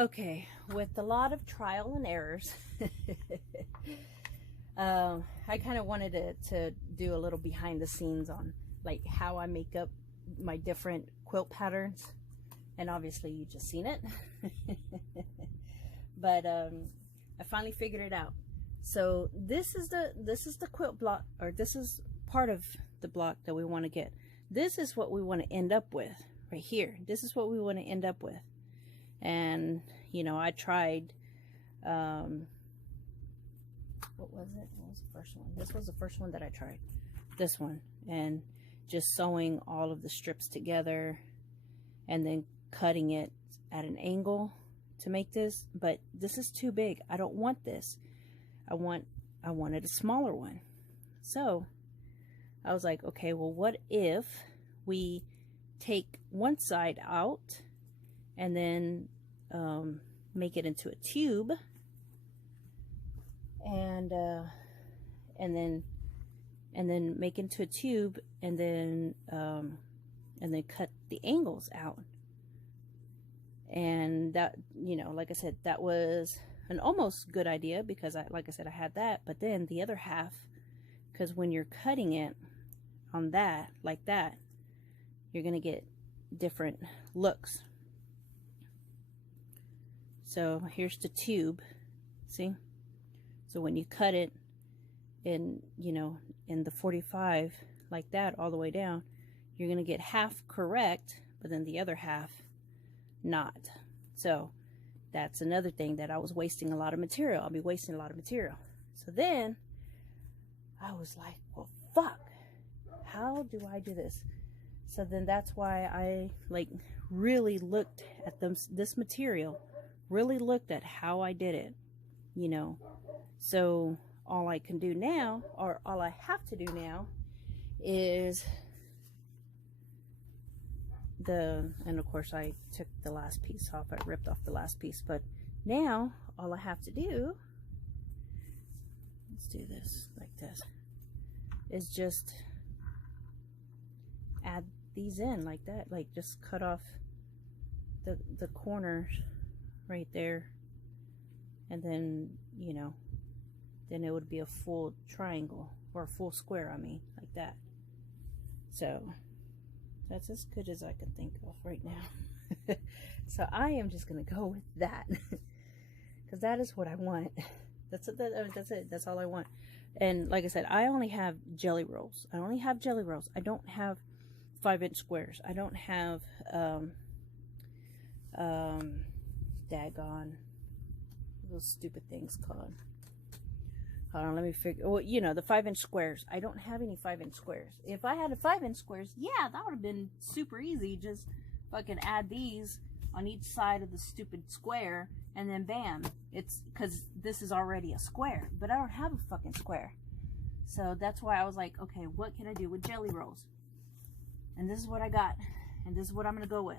Okay, with a lot of trial and errors, I kind of wanted to do a little behind the scenes on like how I make up my different quilt patterns, and obviously you just seen it. But I finally figured it out. So this is the quilt block, or this is part of the block that we want to get. This is what we want to end up with right here. This is what we want to end up with. And you know, I tried what was it? What was the first one? This was the first one that I tried. This one. And just sewing all of the strips together and then cutting it at an angle to make this. But this is too big. I don't want this. I wanted a smaller one. So I was like, okay, well, what if we take one side out and then make it into a tube, and then make it into a tube, and then cut the angles out. And that, you know, like I said, that was an almost good idea, because like I said, I had that. But then the other half, because when you're cutting it on that, like that, you're gonna get different looks. So here's the tube, see? So when you cut it in, you know, in the 45 like that all the way down, you're gonna get half correct, but then the other half not. So that's another thing, that I was wasting a lot of material. I'll be wasting a lot of material. So then I was like, well, fuck, how do I do this? So then that's why I like really looked at this material, really looked at how I did it, you know. So all I can do now, or all I have to do now, is and of course I took the last piece off. I ripped off the last piece. But now all I have to do, let's do this like this, is just add these in like that. Like just cut off the corners right there, and then, you know, then it would be a full triangle, or a full square, I mean, like that. So that's as good as I can think of right now. So I am just gonna go with that, because that is what I want. That's it. That's all I want. And like I said, I only have jelly rolls. I only have jelly rolls. I don't have 5-inch squares. I don't have daggone, those stupid things called, hold on, let me figure, well, you know, the 5-inch squares. I don't have any 5-inch squares. If I had a 5-inch squares, yeah, that would have been super easy. Just fucking add these on each side of the stupid square, and then bam, it's, because this is already a square. But I don't have a fucking square. So that's why I was like, okay, what can I do with jelly rolls? And this is what I got, and this is what I'm gonna go with.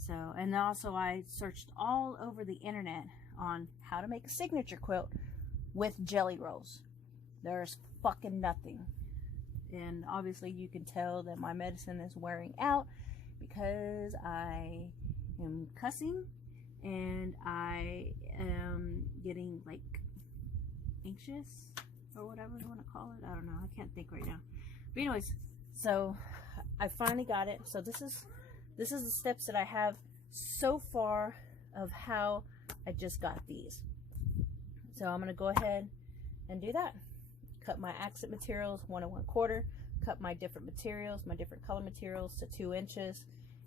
So, and also I searched all over the internet on how to make a signature quilt with jelly rolls. There's fucking nothing. And obviously you can tell that my medicine is wearing out, because I am cussing and I am getting like anxious, or whatever you want to call it. I don't know, I can't think right now. But anyways, so I finally got it. So this is the steps that I have so far of how I just got these. So I'm going to go ahead and do that. Cut my accent materials 1 1/4. Cut my different materials, my different color materials, to 2 inches.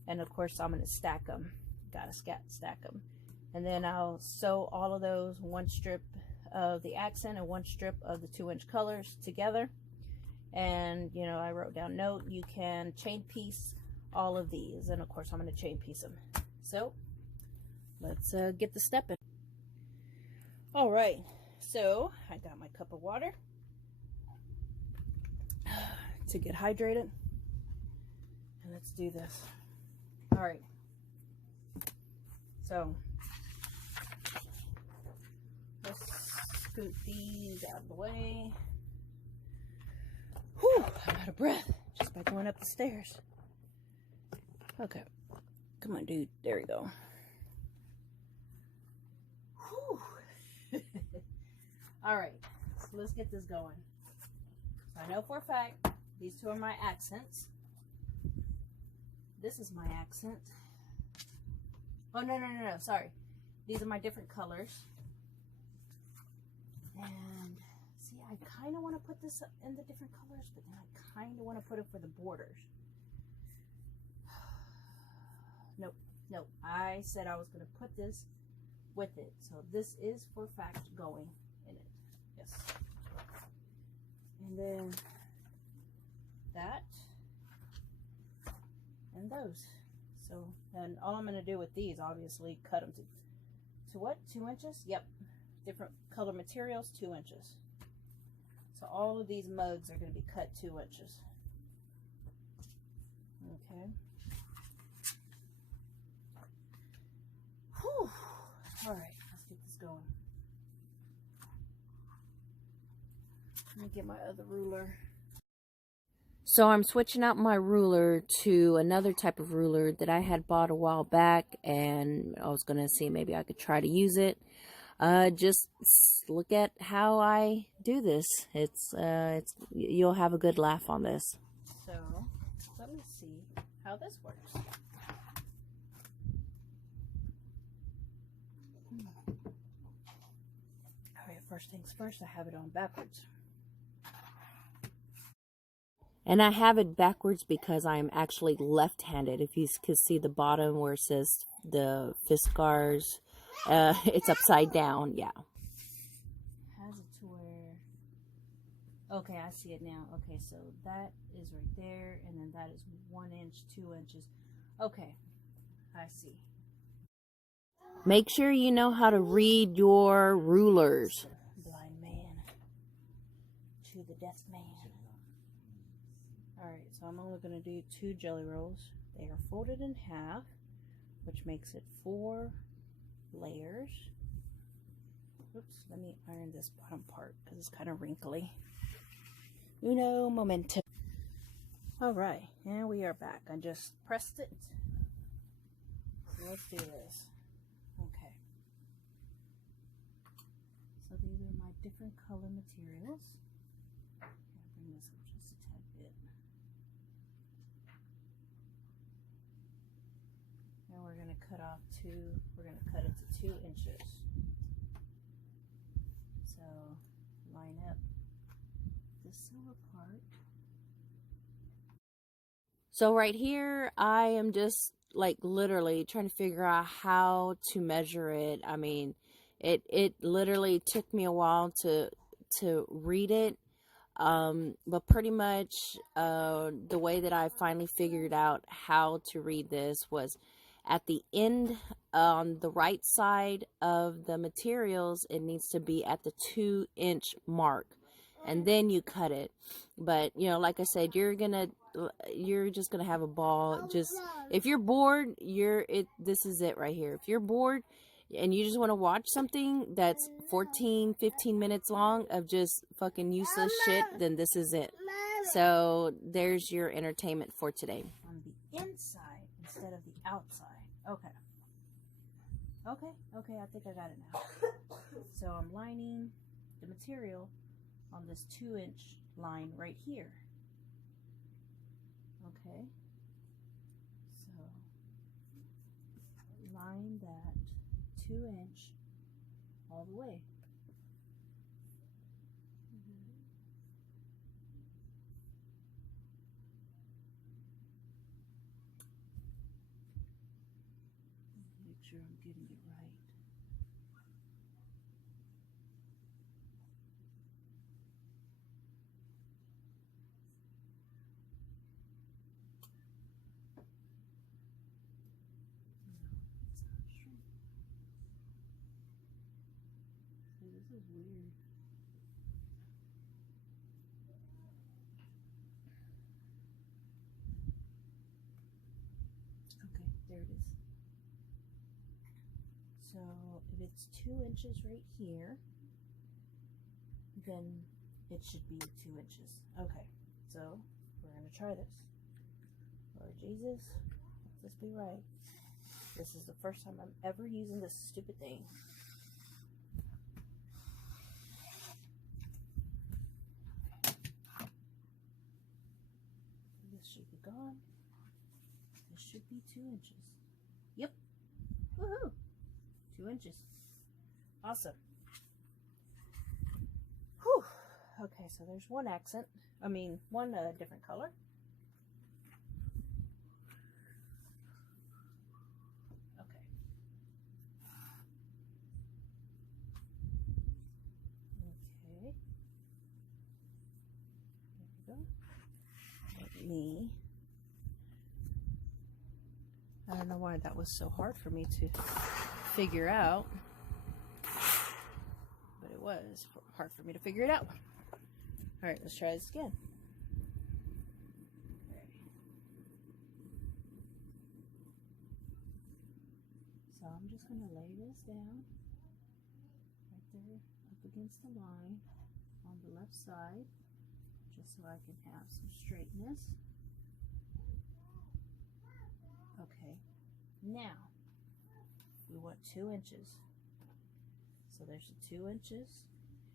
And of course I'm going to stack them. Gotta stack them. And then I'll sew all of those, 1 strip of the accent and 1 strip of the 2-inch colors together. And, you know, I wrote down note, you can chain piece all of these. And of course I'm going to chain piece them. So let's get the step in. All right, so I got my cup of water to get hydrated, and let's do this. All right, so let's scoot these out of the way. Whew, I'm out of breath just by going up the stairs. Okay, come on, dude. There we go. All right, so let's get this going. So I know for a fact these two are my accents. This is my accent. Oh, no, sorry. These are my different colors. And see, I kind of want to put this in the different colors, but then I kind of want to put it for the borders. Nope. I said I was going to put this with it. So this is for fact going in it. Yes. And then that and those. So then all I'm going to do with these, obviously, cut them to what? 2 inches? Yep. Different color materials, 2 inches. So all of these mugs are going to be cut 2 inches. Okay. Whew. All right, let's get this going. Let me get my other ruler. So I'm switching out my ruler to another type of ruler that I had bought a while back, and I was going to see maybe I could try to use it. Just look at how I do this. It's you'll have a good laugh on this. So let me see how this works. All right, first things first, I have it on backwards. And I have it backwards because I'm actually left-handed. If you can see the bottom where it says the Fiskars, it's upside down. Yeah. Has it to where? Okay, I see it now. Okay, so that is right there, and then that is 1 inch, 2 inches. Okay, I see. Make sure you know how to read your rulers. Blind man to the deaf man. Alright, so I'm only going to do 2 jelly rolls. They are folded in half, which makes it 4 layers. Oops, let me iron this bottom part because it's kind of wrinkly. Uno momento. Alright, and we are back. I just pressed it. So let's do this. Okay. So these are my different color materials. Bring this up just a tad bit. And we're going to cut off we're going to cut it to 2 inches. So line up the silver part. So right here, I am just like literally trying to figure out how to measure it. I mean, it literally took me a while to read it. But pretty much the way that I finally figured out how to read this was at the end on the right side of the materials. It needs to be at the 2 inch mark, and then you cut it. But you know, like I said, you're just gonna have a ball. Just if you're bored, this is it right here. If you're bored and you just want to watch something that's 14-15 minutes long of just fucking useless shit, then this is it. So there's your entertainment for today. On the inside instead of the outside. Okay, I think I got it now. So I'm lining the material on this 2 inch line right here. Okay, so line that 2 inch all the way. Make sure I'm getting it right. This is weird. Okay, there it is. So if it's 2 inches right here, then it should be 2 inches. Okay, so we're going to try this. Lord Jesus, let this be right. This is the first time I'm ever using this stupid thing. should be 2 inches. Yep. Woohoo! 2 inches. Awesome. Whew. Okay, so there's one accent. I mean, one different color. Okay. Okay. There we go. Let me. I don't know why that was so hard for me to figure out, but it was hard for me to figure it out. All right, let's try this again. Okay. So I'm just going to lay this down right there up against the line on the left side, just so I can have some straightness. Okay, now we want 2 inches. So there's the 2 inches,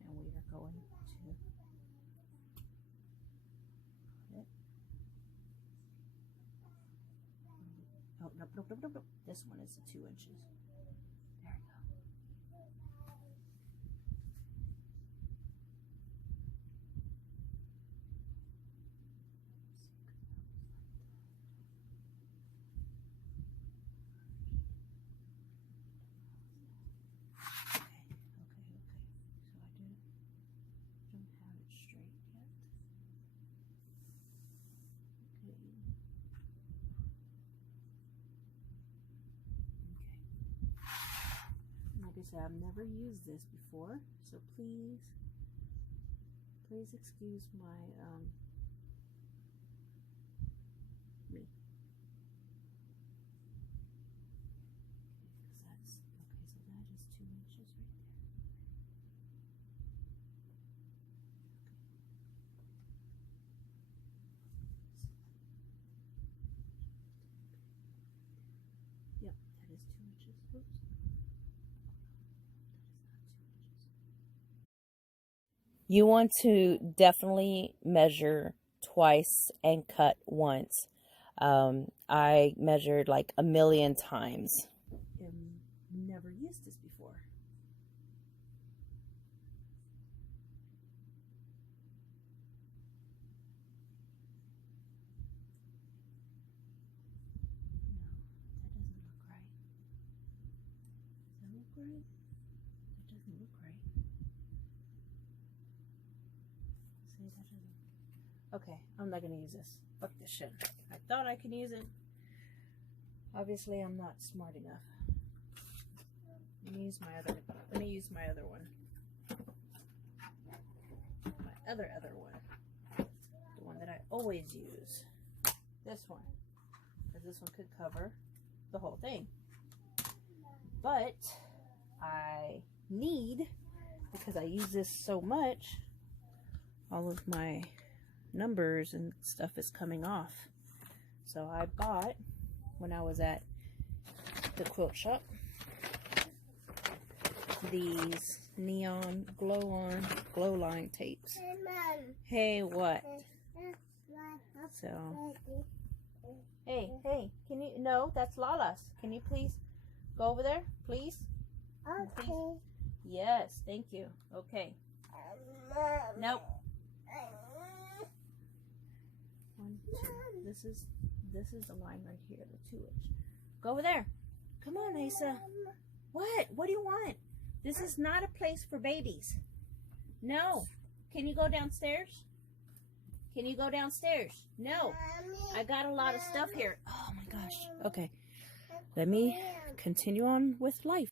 and we are going to cut it. Oh, nope, nope, nope, nope, nope. This one is the 2 inches. There we go. I've never used this before, so please excuse my me. That's okay, so that is 2 inches right there. Yep, that is 2 inches. Oops. You want to definitely measure twice and cut once. I measured like 1,000,000 times. Never used this before. No, that doesn't look right. Does that look right? That doesn't look right. See, that doesn't. Okay, I'm not gonna use this. Fuck this shit. I thought I could use it. Obviously, I'm not smart enough. Let me use my other. Let me use my other one. My other one. The one that I always use. This one, because this one could cover the whole thing. But I need, because I use this so much, all of my numbers and stuff is coming off. So I bought, when I was at the quilt shop, these neon glow line tapes. Hey, what? So, hey, can you, no, that's Lala's. Can you please go over there, please? Okay. Please? Yes, thank you. Okay. Nope. One, two. This is the line right here, the 2 inch. Go over there. Come on, Asa. What? What do you want? This is not a place for babies. No. Can you go downstairs? Can you go downstairs? No. I got a lot of stuff here. Oh my gosh. Okay. Let me continue on with life.